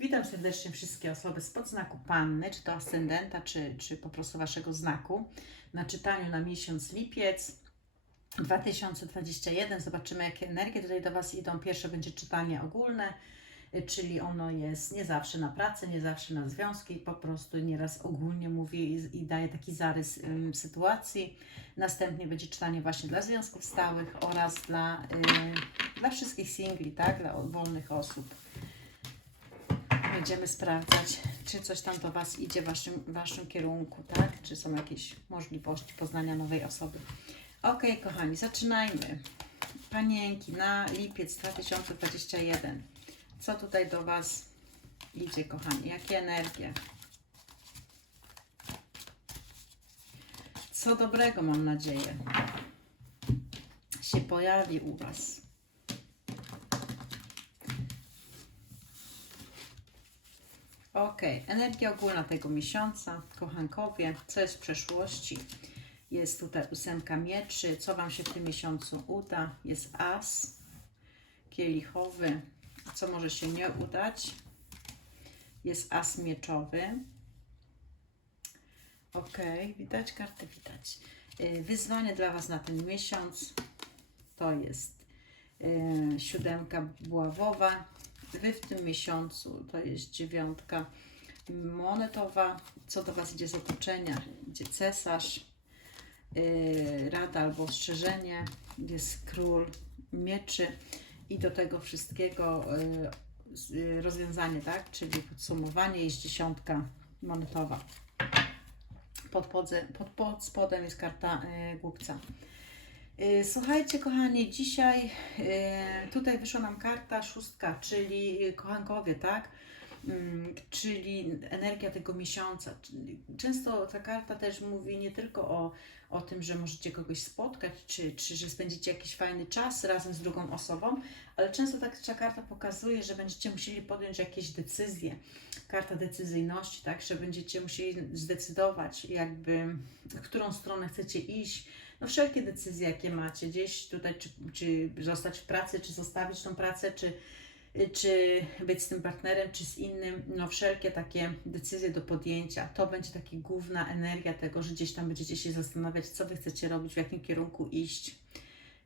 Witam serdecznie wszystkie osoby spod znaku Panny, czy to ascendenta, czy, czy po prostu Waszego znaku. Na czytaniu na miesiąc lipiec 2021. Zobaczymy, jakie energie tutaj do Was idą. Pierwsze będzie czytanie ogólne, y, czyli ono jest nie zawsze na pracę, nie zawsze na związki, po prostu nieraz ogólnie mówi i, i daje taki zarys sytuacji. Następnie będzie czytanie właśnie dla związków stałych oraz dla, y, dla wszystkich singli, tak? dla wolnych osób. Będziemy sprawdzać, czy coś tam do Was idzie w waszym, waszym kierunku, tak? Czy są jakieś możliwości poznania nowej osoby. Ok, kochani, zaczynajmy. Panienki na lipiec 2021. Co tutaj do Was idzie, kochani? Jakie energie? Co dobrego, mam nadzieję, się pojawi u Was. Ok, energia ogólna tego miesiąca, kochankowie, co jest w przeszłości? Jest tutaj ósemka mieczy, co Wam się w tym miesiącu uda? Jest as kielichowy, co może się nie udać? Jest as mieczowy. Ok, widać karty, widać. Y, Wyzwanie dla Was na ten miesiąc to jest y, siódemka buławowa. Wy w tym miesiącu to jest dziewiątka monetowa. Co do Was idzie z otoczenia? Idzie cesarz, yy, rada albo ostrzeżenie, jest król mieczy i do tego wszystkiego yy, rozwiązanie, tak? Czyli podsumowanie jest dziesiątka monetowa. Pod, pod, pod spodem jest karta yy, głupca. Yy, Słuchajcie, kochani, dzisiaj yy, tutaj wyszła nam karta szóstka, czyli yy, kochankowie, tak? Mm, Czyli energia tego miesiąca. Często ta karta też mówi nie tylko o, o tym, że możecie kogoś spotkać, czy, czy że spędzicie jakiś fajny czas razem z drugą osobą, ale często tak ta karta pokazuje, że będziecie musieli podjąć jakieś decyzje. Karta decyzyjności, tak? Że będziecie musieli zdecydować, jakby w którą stronę chcecie iść no wszelkie decyzje, jakie macie, gdzieś tutaj, czy, czy zostać w pracy, czy zostawić tą pracę, czy, czy być z tym partnerem, czy z innym, no wszelkie takie decyzje do podjęcia, to będzie taka główna energia tego, że gdzieś tam będziecie się zastanawiać, co Wy chcecie robić, w jakim kierunku iść,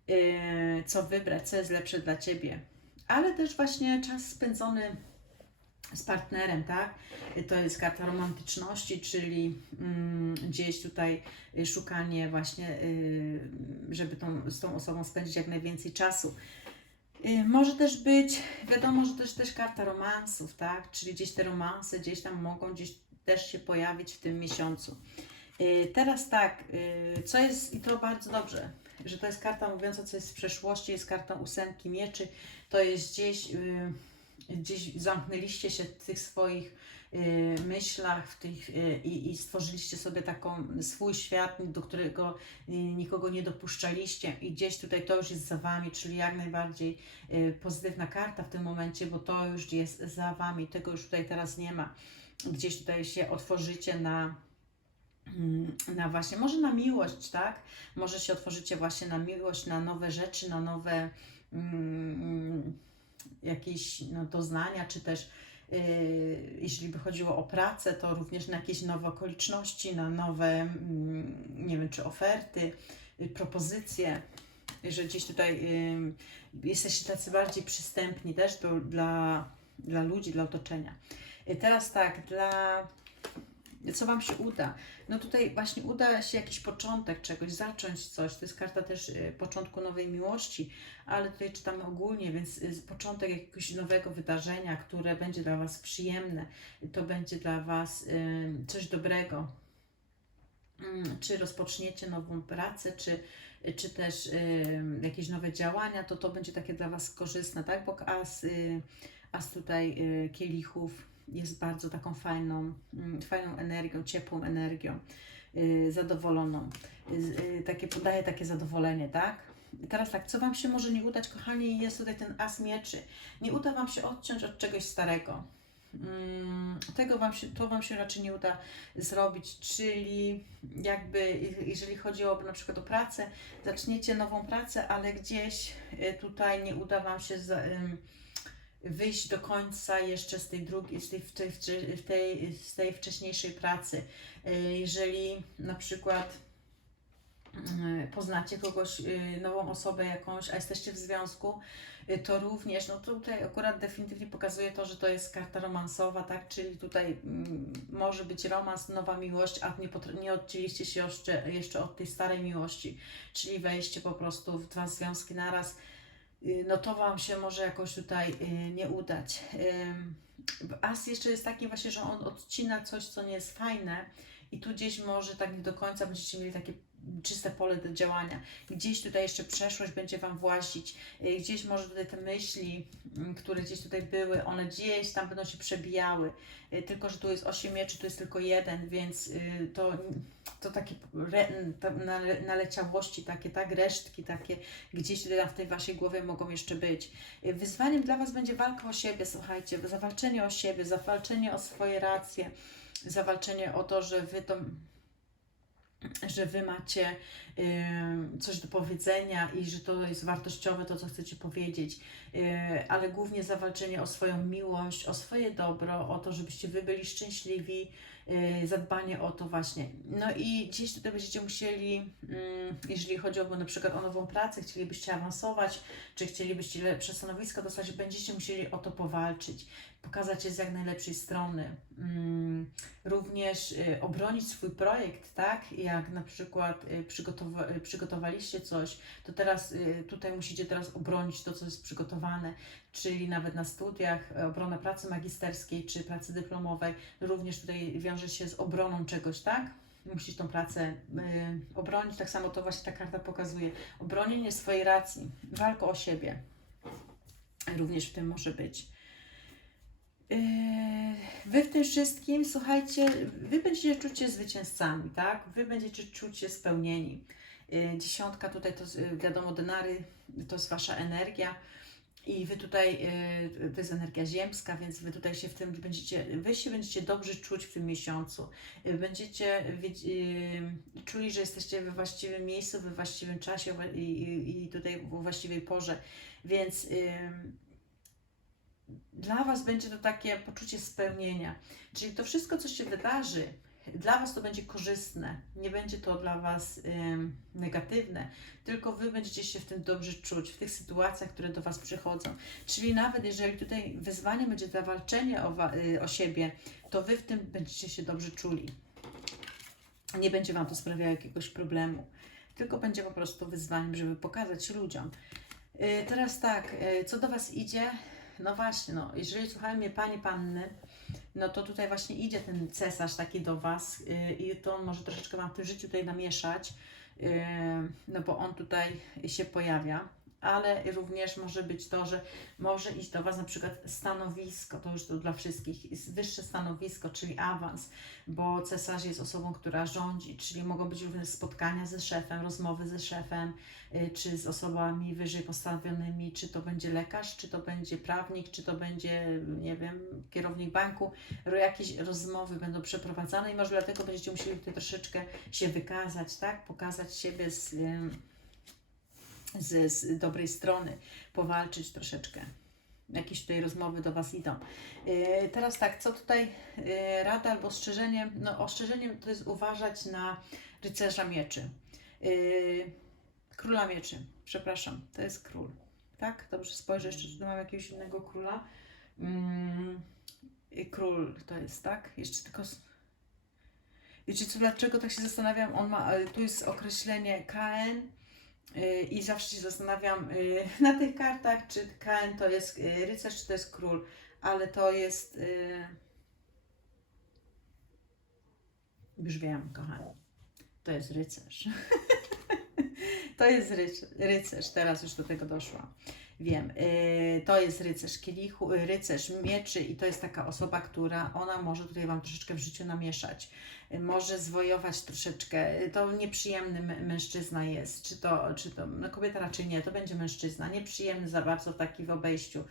yy, co wybrać, co jest lepsze dla Ciebie. Ale też właśnie czas spędzony z partnerem, tak? To jest karta romantyczności, czyli mm, gdzieś tutaj szukanie właśnie, y, żeby tą, z tą osobą spędzić jak najwięcej czasu. Y, Może też być, wiadomo, że też też karta romansów, tak? Czyli gdzieś te romanse gdzieś tam mogą gdzieś też się pojawić w tym miesiącu. Y, Teraz tak, y, co jest, i to bardzo dobrze, że to jest karta mówiąca, co jest w przeszłości, jest karta ósemki mieczy, to jest gdzieś, y, gdzieś zamknęliście się w tych swoich y, myślach w tych, y, i, i stworzyliście sobie taką swój świat, do którego y, nikogo nie dopuszczaliście i gdzieś tutaj to już jest za Wami, czyli jak najbardziej pozytywna karta w tym momencie, bo to już jest za Wami, tego już tutaj teraz nie ma. Gdzieś tutaj się otworzycie na mm, na właśnie, może na miłość, tak? Może się otworzycie właśnie na miłość, na nowe rzeczy, na nowe mm, jakieś no, doznania, czy też yy, jeśli by chodziło o pracę, to również na jakieś nowe okoliczności, na nowe, mm, nie wiem, czy oferty, y, propozycje, że gdzieś tutaj yy, jesteście tacy bardziej przystępni też do, dla, dla ludzi, dla otoczenia. Y, Teraz tak, dla co Wam się uda? No tutaj właśnie uda się jakiś początek czegoś, zacząć coś. To jest karta też y, początku nowej miłości, ale tutaj czytamy ogólnie, więc y, początek jakiegoś nowego wydarzenia, które będzie dla Was przyjemne, to będzie dla Was coś dobrego. Mm, Czy rozpoczniecie nową pracę, czy, czy też jakieś nowe działania, to to będzie takie dla Was korzystne, tak? Bo as, y, as tutaj kielichów jest bardzo taką fajną, mm, fajną energią, ciepłą energią, y, zadowoloną. Y, y, takie podaje takie zadowolenie, tak? Teraz tak, co Wam się może nie udać, kochani, jest tutaj ten as mieczy. Nie uda Wam się odciąć od czegoś starego. Mm, Tego wam się, to Wam się raczej nie uda zrobić, czyli jakby je- jeżeli chodzi o na przykład o pracę, zaczniecie nową pracę, ale gdzieś tutaj nie uda Wam się za, wyjść do końca jeszcze z tej drugiej, z tej, w tej, w tej, z tej wcześniejszej pracy. Y, Jeżeli na przykład y, poznacie kogoś, y, nową osobę jakąś, a jesteście w związku, to również, no tutaj akurat definitywnie pokazuje to, że to jest karta romansowa, tak, czyli tutaj mm, może być romans, nowa miłość, a nie, nie odcięliście się jeszcze, jeszcze od tej starej miłości, czyli wejście po prostu w dwa związki naraz, no to Wam się może jakoś tutaj y, nie udać. As jeszcze jest taki właśnie, że on odcina coś, co nie jest fajne i tu gdzieś może tak nie do końca będziecie mieli takie czyste pole do działania. Gdzieś tutaj jeszcze przeszłość będzie Wam włazić, y, gdzieś może tutaj te myśli, mm, które gdzieś tutaj były, one gdzieś tam będą się przebijały, Y, tylko że tu jest 8 mieczy, tu jest tylko jeden, więc y, to, to takie re, nale, naleciałości, takie, tak, resztki takie gdzieś tutaj w tej Waszej głowie mogą jeszcze być. Wyzwaniem dla Was będzie walka o siebie, słuchajcie, zawalczenie o siebie, zawalczenie o swoje racje, zawalczenie o to, że Wy to że Wy macie coś do powiedzenia i że to jest wartościowe, to co chcecie powiedzieć, y, ale głównie zawalczenie o swoją miłość, o swoje dobro, o to, żebyście Wy byli szczęśliwi, y, zadbanie o to właśnie. No i gdzieś tutaj będziecie musieli, mm, jeżeli chodzi o na przykład o nową pracę, chcielibyście awansować, czy chcielibyście lepsze stanowisko dostać, będziecie musieli o to powalczyć, pokazać je z jak najlepszej strony. Mm, również y, obronić swój projekt, tak? Jak na przykład y, przygotowa- y, przygotowaliście coś, to teraz tutaj musicie teraz obronić to, co jest przygotowane, czyli nawet na studiach, obrona pracy magisterskiej czy pracy dyplomowej, również tutaj wiąże się z obroną czegoś, tak? Musisz tą pracę obronić, tak samo to właśnie ta karta pokazuje. Obronienie swojej racji, walka o siebie również w tym może być. Yy, Wy w tym wszystkim, słuchajcie, Wy będziecie czuć się zwycięzcami, tak? Wy będziecie czuć się spełnieni. Yy, Dziesiątka tutaj to yy, wiadomo, denary to jest Wasza energia i Wy tutaj, to jest energia ziemska, więc Wy tutaj się w tym będziecie, Wy się będziecie dobrze czuć w tym miesiącu. Będziecie czuli, że jesteście we właściwym miejscu, we właściwym czasie i, i, tutaj w właściwej porze, więc dla Was będzie to takie poczucie spełnienia. Czyli to wszystko, co się wydarzy, dla Was to będzie korzystne, nie będzie to dla Was negatywne, tylko Wy będziecie się w tym dobrze czuć, w tych sytuacjach, które do Was przychodzą. Czyli nawet jeżeli tutaj wyzwanie będzie zawalczenie o, wa- y, o siebie, to Wy w tym będziecie się dobrze czuli. Nie będzie Wam to sprawiało jakiegoś problemu, tylko będzie po prostu wyzwaniem, żeby pokazać ludziom. Y, Teraz tak, y, co do Was idzie? No właśnie, no, jeżeli słuchają mnie Panie, Panny, no to tutaj właśnie idzie ten cesarz taki do Was yy, i to on może troszeczkę Wam w tym życiu tutaj namieszać, yy, no bo on tutaj się pojawia, ale również może być to, że może iść do Was na przykład stanowisko, to już to dla wszystkich, jest wyższe stanowisko, czyli awans, bo cesarz jest osobą, która rządzi, czyli mogą być również spotkania ze szefem, rozmowy ze szefem, y, czy z osobami wyżej postawionymi, czy to będzie lekarz, czy to będzie prawnik, czy to będzie, nie wiem, kierownik banku, jakieś rozmowy będą przeprowadzane i może dlatego będziecie musieli tutaj troszeczkę się wykazać, tak? Pokazać siebie z, ym, z, z dobrej strony, powalczyć troszeczkę. Jakieś tutaj rozmowy do Was idą. Yy, teraz tak, co tutaj yy, rada albo ostrzeżenie? No ostrzeżeniem to jest uważać na rycerza mieczy. Yy, króla mieczy, przepraszam, to jest król. Tak? Dobrze spojrzę jeszcze, czy tu mam jakiegoś innego króla. I król to jest, tak? Jeszcze tylko... Wiecie co, dlaczego tak się zastanawiam? On ma, ale tu jest określenie KN yy, i zawsze się zastanawiam yy, na tych kartach, czy KN to jest yy, rycerz, czy to jest król, ale to jest... Już wiem, kochani. To jest rycerz. to jest rycerz, teraz już do tego doszłam. Wiem, yy, to jest rycerz kielichu, yy, rycerz mieczy i to jest taka osoba, która ona może tutaj Wam troszeczkę w życiu namieszać. Yy, może zwojować troszeczkę. To nieprzyjemny mężczyzna jest. Czy to, czy to, no kobieta raczej nie, to będzie mężczyzna. Nieprzyjemny za bardzo taki w obejściu.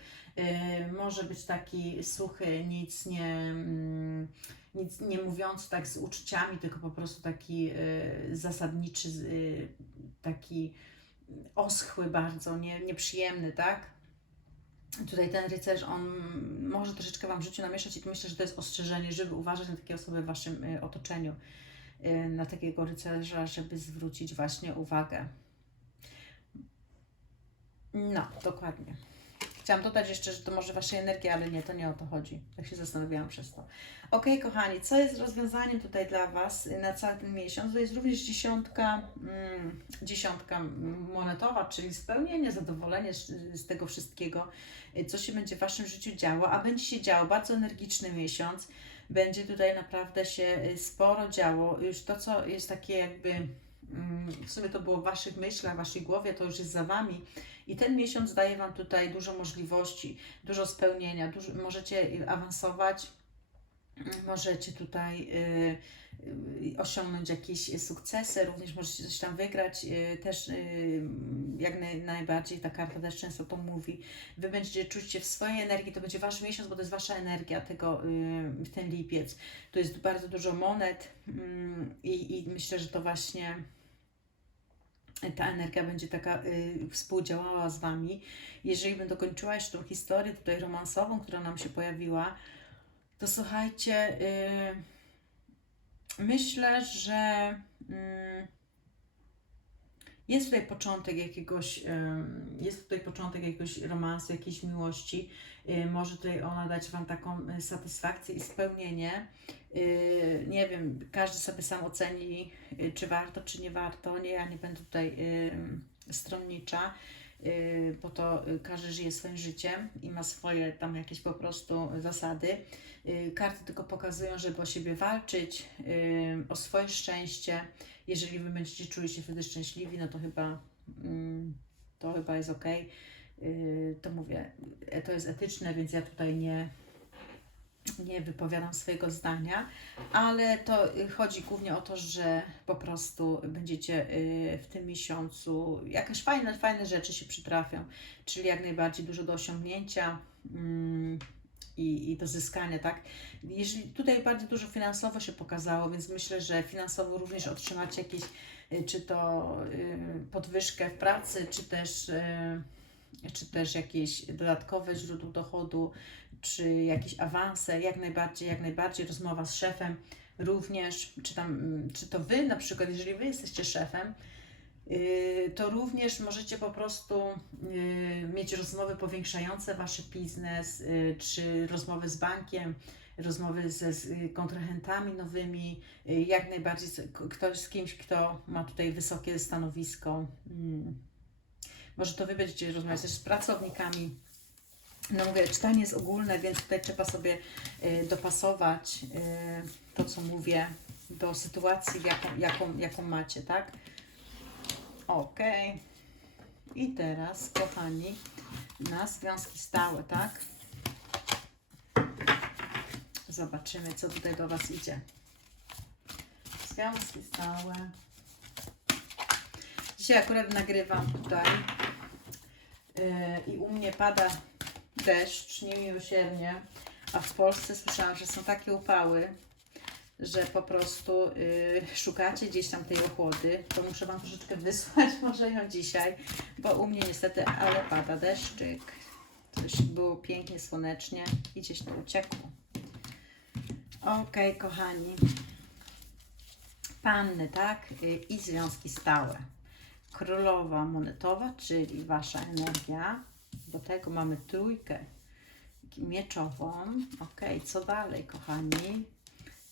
Może być taki suchy, nic nie. Mm, nic nie mówiąc tak z uczuciami, tylko po prostu taki y, zasadniczy, y, taki oschły bardzo, nie, nieprzyjemny, tak? Tutaj ten rycerz, on może troszeczkę Wam w życiu namieszać i myślę, że to jest ostrzeżenie, żeby uważać na takie osoby w Waszym y, otoczeniu, y, na takiego rycerza, żeby zwrócić właśnie uwagę. No, dokładnie. Chciałam dodać jeszcze, że to może Waszej energii, ale nie, to nie o to chodzi. Tak się zastanawiałam przez to. Ok, kochani, co jest rozwiązaniem tutaj dla Was na cały ten miesiąc? To jest również dziesiątka, mm, dziesiątka monetowa, czyli spełnienie, zadowolenie z, z tego wszystkiego, co się będzie w Waszym życiu działo, a będzie się działo bardzo energiczny miesiąc. Będzie tutaj naprawdę się y, sporo działo. Już to, co jest takie jakby, mm, w sumie to było w Waszych myślach, w Waszej głowie, to już jest za Wami. I ten miesiąc daje Wam tutaj dużo możliwości, dużo spełnienia, dużo, możecie awansować, możecie tutaj y, y, osiągnąć jakieś sukcesy, również możecie coś tam wygrać, y, też jak naj, najbardziej ta karta też często to mówi, Wy będziecie czuć się w swojej energii, to będzie Wasz miesiąc, bo to jest Wasza energia tego, y, ten lipiec. Tu jest bardzo dużo monet mm, i, i myślę, że to właśnie ta energia będzie taka y, współdziałała z Wami. Jeżeli bym dokończyła jeszcze tą historię tutaj romansową, która nam się pojawiła, to słuchajcie, y, myślę, że y, jest tutaj początek jakiegoś, y, jest tutaj początek jakiegoś romansu, jakiejś miłości. Y, może tutaj ona dać Wam taką y, satysfakcję i spełnienie. Y, nie wiem, każdy sobie sam oceni, y, czy warto, czy nie warto. Nie, ja nie będę tutaj y, stronnicza, bo to każdy żyje swoim życiem i ma swoje tam jakieś po prostu zasady. Karty tylko pokazują, żeby o siebie walczyć, o swoje szczęście. Jeżeli Wy będziecie czuli się wtedy szczęśliwi, no to chyba, mm, to chyba jest ok. To mówię, e, to jest etyczne, więc ja tutaj nie, nie wypowiadam swojego zdania, ale to chodzi głównie o to, że po prostu będziecie y, w tym miesiącu, jakieś fajne, fajne rzeczy się przytrafią, czyli jak najbardziej dużo do osiągnięcia mm, i, i do zyskania, tak? Jeżeli tutaj bardzo dużo finansowo się pokazało, więc myślę, że finansowo również otrzymacie jakieś, y, czy to y, podwyżkę w pracy, czy też, czy też jakieś dodatkowe źródło dochodu, czy jakieś awanse, jak najbardziej, jak najbardziej rozmowa z szefem również, czy tam, czy to Wy na przykład, jeżeli Wy jesteście szefem, yy, to również możecie po prostu yy, mieć rozmowy powiększające Wasz biznes, yy, czy rozmowy z bankiem, rozmowy ze z kontrahentami nowymi, jak najbardziej ktoś z kimś, kto ma tutaj wysokie stanowisko. Mm. Może to Wy będziecie rozmawiać też z pracownikami. No mówię, czytanie jest ogólne, więc tutaj trzeba sobie y, dopasować y, to, co mówię, do sytuacji, jaką, jaką, jaką macie, tak? Ok. I teraz, kochani, na związki stałe, tak? Zobaczymy, co tutaj do Was idzie. Związki stałe. Dzisiaj akurat nagrywam tutaj yy, i u mnie pada deszcz niemiłosiernie, a w Polsce słyszałam, że są takie upały, że po prostu y, szukacie gdzieś tam tej ochłody, to muszę Wam troszeczkę wysłać może ją dzisiaj, bo u mnie niestety, ale pada deszczyk. Coś było pięknie, słonecznie i gdzieś to uciekło. Okej, kochani. Panny, tak? Y, I związki stałe. Królowa monetowa, czyli Wasza energia. Do tego mamy trójkę mieczową. Ok, co dalej, kochani?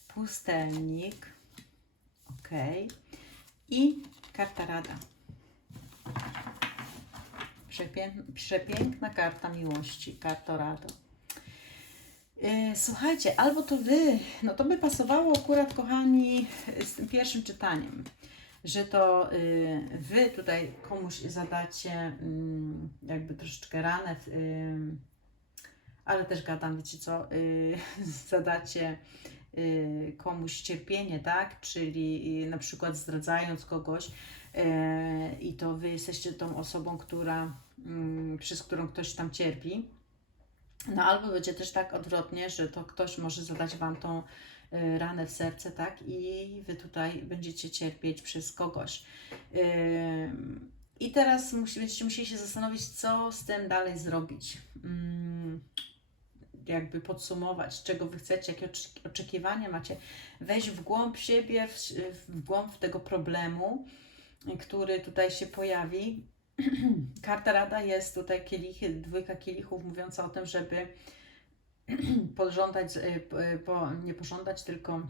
Pustelnik. Ok. I karta rada. Przepiękna, przepiękna karta miłości, karta rado. Yy, Słuchajcie, albo to wy, no to by pasowało akurat, kochani, z tym pierwszym czytaniem, że to y, wy tutaj komuś zadacie mm, jakby troszeczkę ranę, y, ale też gadam, wiecie co, y, zadacie komuś cierpienie, tak? Czyli na przykład zdradzając kogoś i to wy jesteście tą osobą, która, mm, przez którą ktoś tam cierpi. No albo będzie też tak odwrotnie, że to ktoś może zadać Wam tą ranę w serce, tak? I Wy tutaj będziecie cierpieć przez kogoś. Ym, I teraz będziecie musieli się zastanowić, co z tym dalej zrobić. Mm, jakby podsumować, czego wy chcecie, jakie ocz- oczekiwania macie. Wejść w głąb siebie, w, głąb tego problemu, który tutaj się pojawi. Karta Rada jest tutaj kielichy, dwójka kielichów mówiąca o tym, żeby pożądać, y, y, po, nie pożądać, tylko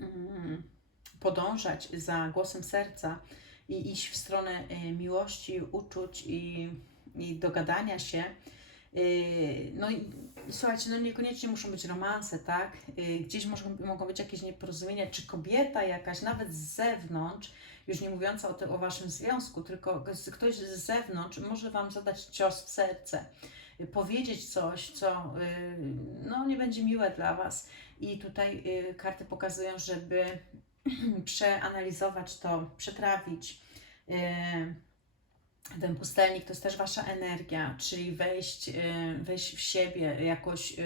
mm, podążać za głosem serca i iść w stronę y, miłości, uczuć i, i dogadania się. No i słuchajcie, no niekoniecznie muszą być romanse, tak? Gdzieś mogą, mogą być jakieś nieporozumienia, czy kobieta jakaś, nawet z zewnątrz, już nie mówiąca o, tym, o waszym związku, tylko ktoś z zewnątrz może wam zadać cios w serce, powiedzieć coś, co y, no, nie będzie miłe dla was. I tutaj y, karty pokazują, żeby przeanalizować to, przetrawić. y, ten pustelnik to jest też wasza energia, czyli wejść, wejść w siebie jakoś,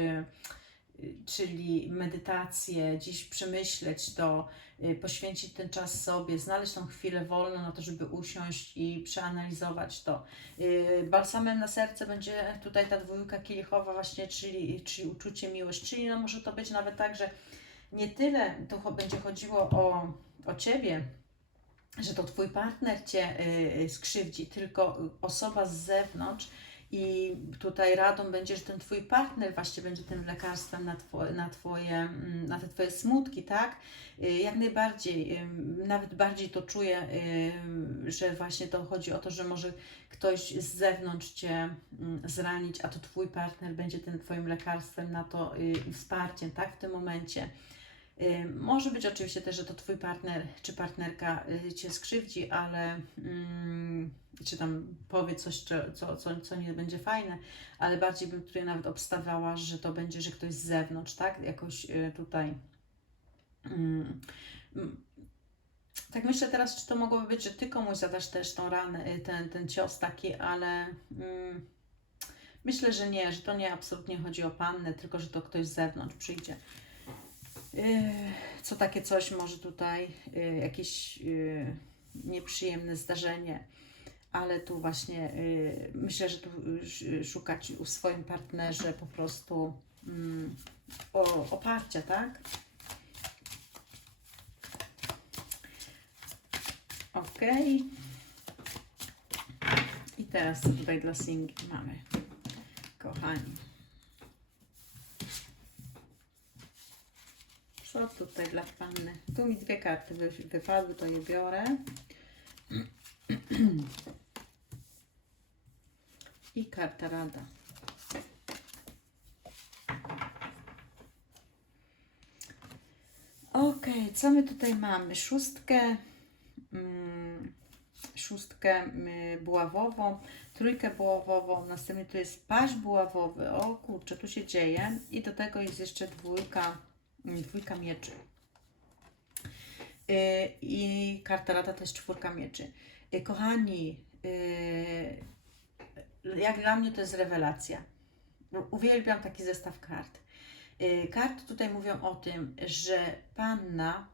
czyli medytację, dziś przemyśleć to, y, poświęcić ten czas sobie, znaleźć tą chwilę wolną na to, żeby usiąść i przeanalizować to. Y, Balsamem na serce będzie tutaj ta dwójka kielichowa właśnie, czyli, czyli uczucie, miłość, czyli no może to być nawet tak, że nie tyle to będzie chodziło o, o Ciebie, że to Twój partner Cię y, y, skrzywdzi, tylko osoba z zewnątrz i tutaj radą będzie, że ten Twój partner właśnie będzie tym lekarstwem na, two, na, twoje, mm, na te Twoje smutki, tak? Y, Jak najbardziej, y, nawet bardziej to czuję, y, że właśnie to chodzi o to, że może ktoś z zewnątrz Cię mm, zranić, a to Twój partner będzie tym Twoim lekarstwem na to i wsparciem, tak? W tym momencie. Y, Może być oczywiście też, że to Twój partner czy partnerka y, Cię skrzywdzi, ale mm, czy tam powie coś, co, co, co, nie będzie fajne, ale bardziej bym tutaj nawet obstawiała, że to będzie, że ktoś z zewnątrz, tak? Jakoś y, tutaj. Mm, mm, tak myślę teraz, czy to mogłoby być, że Ty komuś zadasz też tą ranę, ten, ten cios taki, ale myślę, że nie, że to nie absolutnie chodzi o pannę, tylko że to ktoś z zewnątrz przyjdzie. Yy, co takie coś może tutaj, yy, jakieś yy, nieprzyjemne zdarzenie, ale tu właśnie myślę, że tu szukać u swoim partnerze po prostu mm, oparcia, tak? Ok. I teraz tutaj dla singli mamy, kochani. Co tutaj dla panny? Tu mi dwie karty wy, wypadły, to je biorę. I karta rada. Ok, co my tutaj mamy? Szóstkę, mm, szóstkę mm, buławową, trójkę buławową, następnie tu jest paź buławowy. O kurczę, tu się dzieje. I do tego jest jeszcze dwójka dwójka mieczy. Yy, I karta rada to jest czwórka mieczy. Yy, kochani, yy, jak dla mnie to jest rewelacja. No, Uwielbiam taki zestaw kart. Karty tutaj mówią o tym, że panna,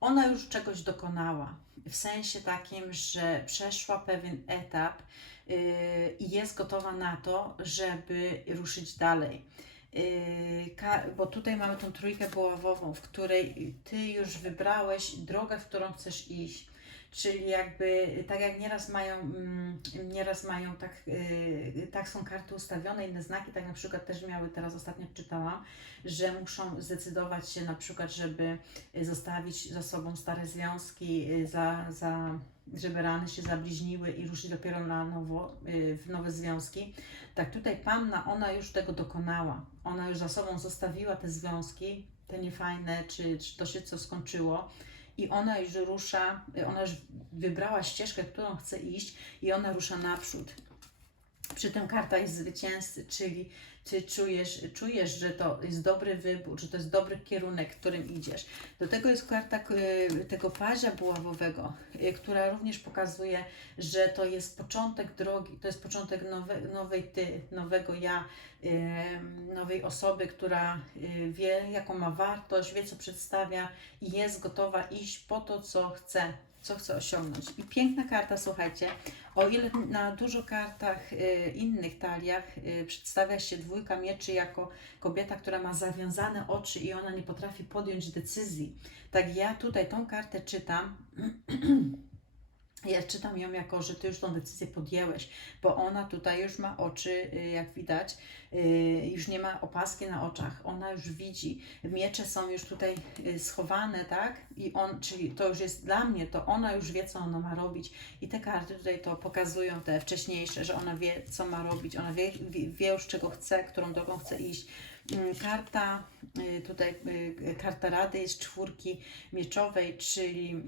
ona już czegoś dokonała. W sensie takim, że przeszła pewien etap i jest gotowa na to, żeby ruszyć dalej. Yy, bo tutaj mamy tą trójkę buławową, w której ty już wybrałeś drogę, w którą chcesz iść. Czyli jakby tak jak nieraz mają, mm, nieraz mają tak, yy, tak są karty ustawione, inne znaki, tak na przykład też miały, teraz ostatnio czytałam, że muszą zdecydować się na przykład, żeby zostawić za sobą stare związki, yy, za, za, żeby rany się zabliźniły i ruszyć dopiero na nowo, yy, w nowe związki. Tak, tutaj panna, ona już tego dokonała. Ona już za sobą zostawiła te związki, te niefajne, czy, czy to się co skończyło. I ona już rusza, ona już wybrała ścieżkę, którą chce iść, i ona rusza naprzód. Przy tym karta jest zwycięzcy, czyli ty czujesz, czujesz, że to jest dobry wybór, że to jest dobry kierunek, którym idziesz. Do tego jest karta y, tego pazia buławowego, y, która również pokazuje, że to jest początek drogi, to jest początek nowe, nowej ty, nowego ja, y, nowej osoby, która y, wie, jaką ma wartość, wie, co przedstawia i jest gotowa iść po to, co chce co chce osiągnąć. I piękna karta, słuchajcie, o ile na dużo kartach y, innych taliach y, przedstawia się dwójka mieczy jako kobieta, która ma zawiązane oczy i ona nie potrafi podjąć decyzji, tak ja tutaj tą kartę czytam. Ja czytam ją jako, że ty już tą decyzję podjęłeś, bo ona tutaj już ma oczy, y, jak widać, y, już nie ma opaski na oczach, ona już widzi. Miecze są już tutaj y, schowane, tak? I on, czyli to już jest dla mnie, to ona już wie, co ona ma robić. I te karty tutaj to pokazują, te wcześniejsze, że ona wie, co ma robić, ona wie, wie, już, czego chce, którą drogą chce iść. Mm, Karta, tutaj karta rady jest czwórki mieczowej, czyli.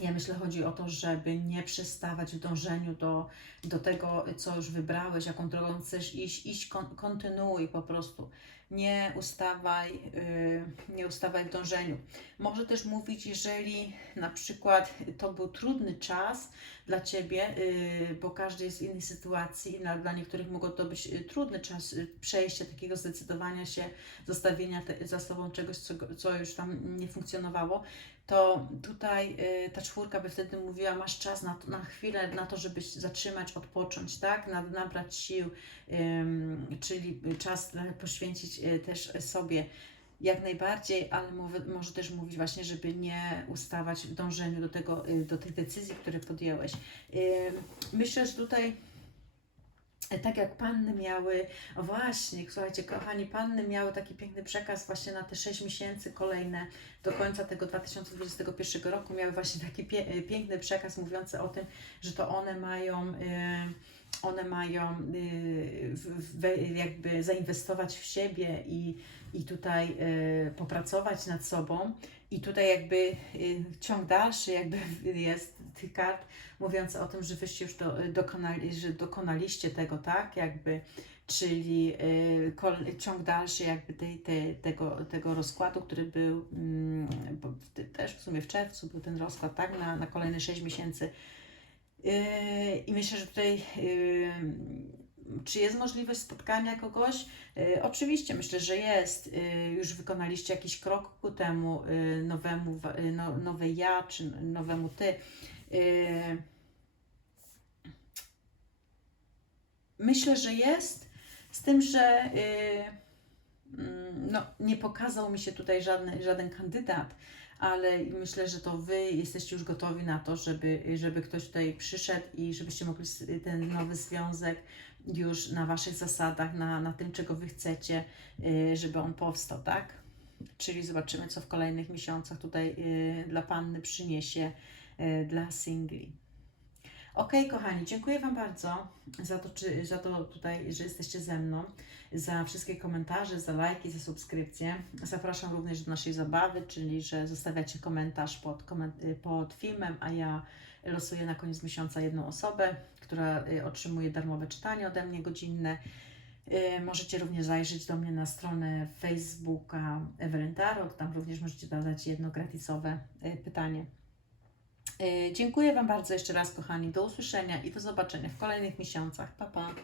Ja myślę, chodzi o to, żeby nie przestawać w dążeniu do, do tego, co już wybrałeś, jaką drogą chcesz iść, iść kon, kontynuuj po prostu. Nie ustawaj, yy, nie ustawaj w dążeniu. Może też mówić, jeżeli na przykład to był trudny czas dla Ciebie, yy, bo każdy jest w innej sytuacji, dla niektórych mogło to być y, trudny czas y, przejścia, takiego zdecydowania się, zostawienia te, za sobą czegoś, co, co już tam nie funkcjonowało, to tutaj y, ta czwórka by wtedy mówiła, masz czas na, na chwilę, na to, żeby zatrzymać, odpocząć, tak? Na, nabrać sił, czyli czas poświęcić y, też sobie jak najbardziej, ale może też mówić właśnie, żeby nie ustawać w dążeniu do, tego, y, do tych decyzji, które podjęłeś. Myślę, że tutaj tak jak panny miały, właśnie, słuchajcie, kochani, panny miały taki piękny przekaz właśnie na te 6 miesięcy kolejne do końca tego 2021 roku, miały właśnie taki pie, e, piękny przekaz mówiący o tym, że to one mają, e, one mają e, jakby zainwestować w siebie i, i tutaj popracować nad sobą. I tutaj jakby e, ciąg dalszy jakby jest tych kart, mówiące o tym, że wyście już do, dokonali, że dokonaliście tego, tak? Jakby, czyli y, ciąg dalszy jakby tej, tej, tego, tego rozkładu, który był mm, też w sumie w czerwcu był ten rozkład, tak? Na, na kolejne 6 miesięcy. Y, I myślę, że tutaj y, czy jest możliwość spotkania kogoś? Y, oczywiście, myślę, że jest. Y, już wykonaliście jakiś krok ku temu y, nowemu, no, nowej ja, czy nowemu ty. Myślę, że jest, z tym, że mm, no, nie pokazał mi się tutaj żadny, żaden kandydat, ale myślę, że to Wy jesteście już gotowi na to, żeby, żeby ktoś tutaj przyszedł i żebyście mogli ten nowy związek już na Waszych zasadach, na, na tym, czego Wy chcecie, y, żeby on powstał, tak? Czyli zobaczymy, co w kolejnych miesiącach tutaj y, dla Panny przyniesie y, dla singli. Okej, kochani, dziękuję Wam bardzo za to, czy, za to tutaj, że jesteście ze mną, za wszystkie komentarze, za lajki, za subskrypcje. Zapraszam również do naszej zabawy, czyli że zostawiacie komentarz pod, pod filmem, a ja losuję na koniec miesiąca jedną osobę, która y, otrzymuje darmowe czytanie ode mnie godzinne. Y, Możecie również zajrzeć do mnie na stronę Facebooka Ewelyn tam również możecie dodać jedno gratisowe y, pytanie. Dziękuję Wam bardzo jeszcze raz, kochani. Do usłyszenia i do zobaczenia w kolejnych miesiącach. Pa, pa.